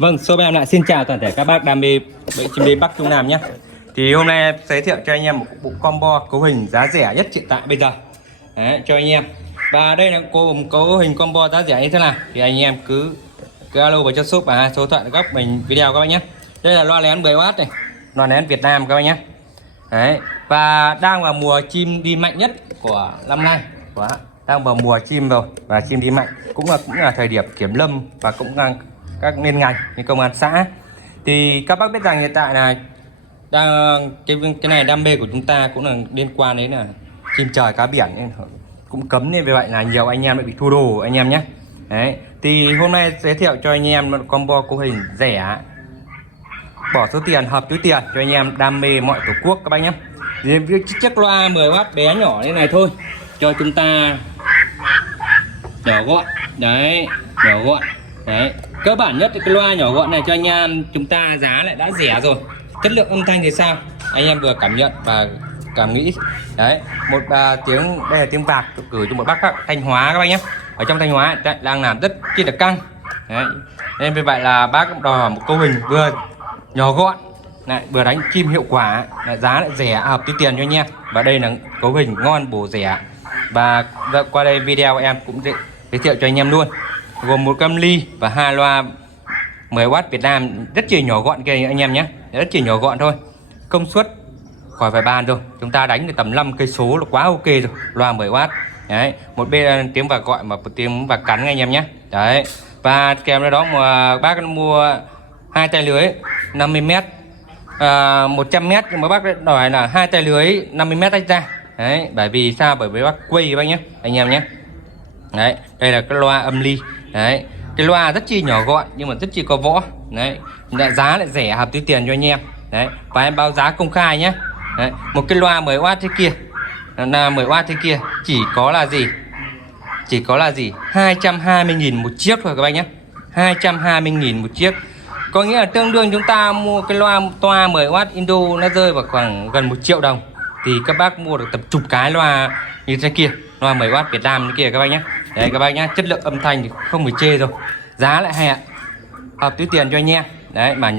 Vâng, Shop em lại xin chào toàn thể các bác đam mê chim bé Bắc Trung Nam nhé. Thì hôm nay em giới thiệu cho anh em một bộ combo cấu hình giá rẻ nhất hiện tại bây giờ. Đấy, cho anh em. Và đây là cấu hình combo giá rẻ như thế nào thì anh em cứ alo vào cho shop và số điện thoại góc mình video các bác nhé. Đây là loa lén 10W này, loa lén Việt Nam các bác nhé. Đấy, và đang vào mùa chim đi mạnh nhất của năm nay. Đang vào mùa chim rồi và chim đi mạnh cũng là thời điểm kiểm lâm và cũng đang các liên ngành như công an xã. Thì các bác biết rằng hiện tại là cái này đam mê của chúng ta cũng là liên quan đến là chim trời cá biển nên cũng cấm, nên vì vậy là nhiều anh em lại bị thu đồ anh em nhé. Đấy, thì hôm nay giới thiệu cho anh em combo cấu hình rẻ, bỏ số tiền hợp túi tiền cho anh em đam mê mọi tổ quốc các bác nhé. Chiếc loa 10W bé nhỏ như này thôi cho chúng ta nhỏ gọn. Đấy, nhỏ gọn. Đấy, cơ bản nhất thì cái loa nhỏ gọn này cho anh em chúng ta giá lại đã rẻ rồi. Chất lượng âm thanh thì sao anh em vừa cảm nhận và cảm nghĩ. Đấy, một tiếng đây là tiếng bạc gửi cho một bác khác Thanh Hóa các bác nhé. Ở trong Thanh Hóa đang làm rất chi là căng. Đấy, nên vì vậy là bác cũng đòi hỏi một cấu hình vừa nhỏ gọn lại vừa đánh chim hiệu quả, lại giá lại rẻ hợp túi tiền cho anh em. Và đây là cấu hình ngon bổ rẻ. Và qua đây video em cũng giới thiệu cho anh em luôn, gồm một cam ly và hai loa 10W Việt Nam rất chỉ nhỏ gọn kia anh em nhé, rất chỉ nhỏ gọn thôi, công suất khỏi phải bàn rồi, chúng ta đánh được tầm 5 cây số là quá ok rồi. Loa 10W đấy, một bên tiếng và gọi mà một tiếng và cắn anh em nhé. Đấy, và kèm đó mà bác mua hai tay lưới 50m 100m, nhưng mà bác đòi là hai tay lưới 50m tách ra. Đấy, bởi vì sao? Bởi vì bác quay các bác nhé anh em nhé. Đấy, đây là cái loa âm ly. Đấy, cái loa rất chi nhỏ gọn nhưng mà rất chi có võ. Đấy, giá lại rẻ hợp túi tiền cho anh em. Đấy, và em báo giá công khai nhé. Đấy, một cái loa 10W thế kia là 10W thế kia chỉ có là gì? Chỉ có là gì? 220.000 một chiếc thôi các bác nhé. 220.000 một chiếc. Có nghĩa là tương đương chúng ta mua cái loa toa 10W Indo nó rơi vào khoảng gần 1 triệu đồng. Thì các bác mua được tầm chục cái loa như thế kia, loa 10W Việt Nam như kia các bác nhé. Đấy các bác nhé, chất lượng âm thanh thì không phải chê rồi, giá lại hay ạ, hợp túi tiền cho anh em. Đấy mà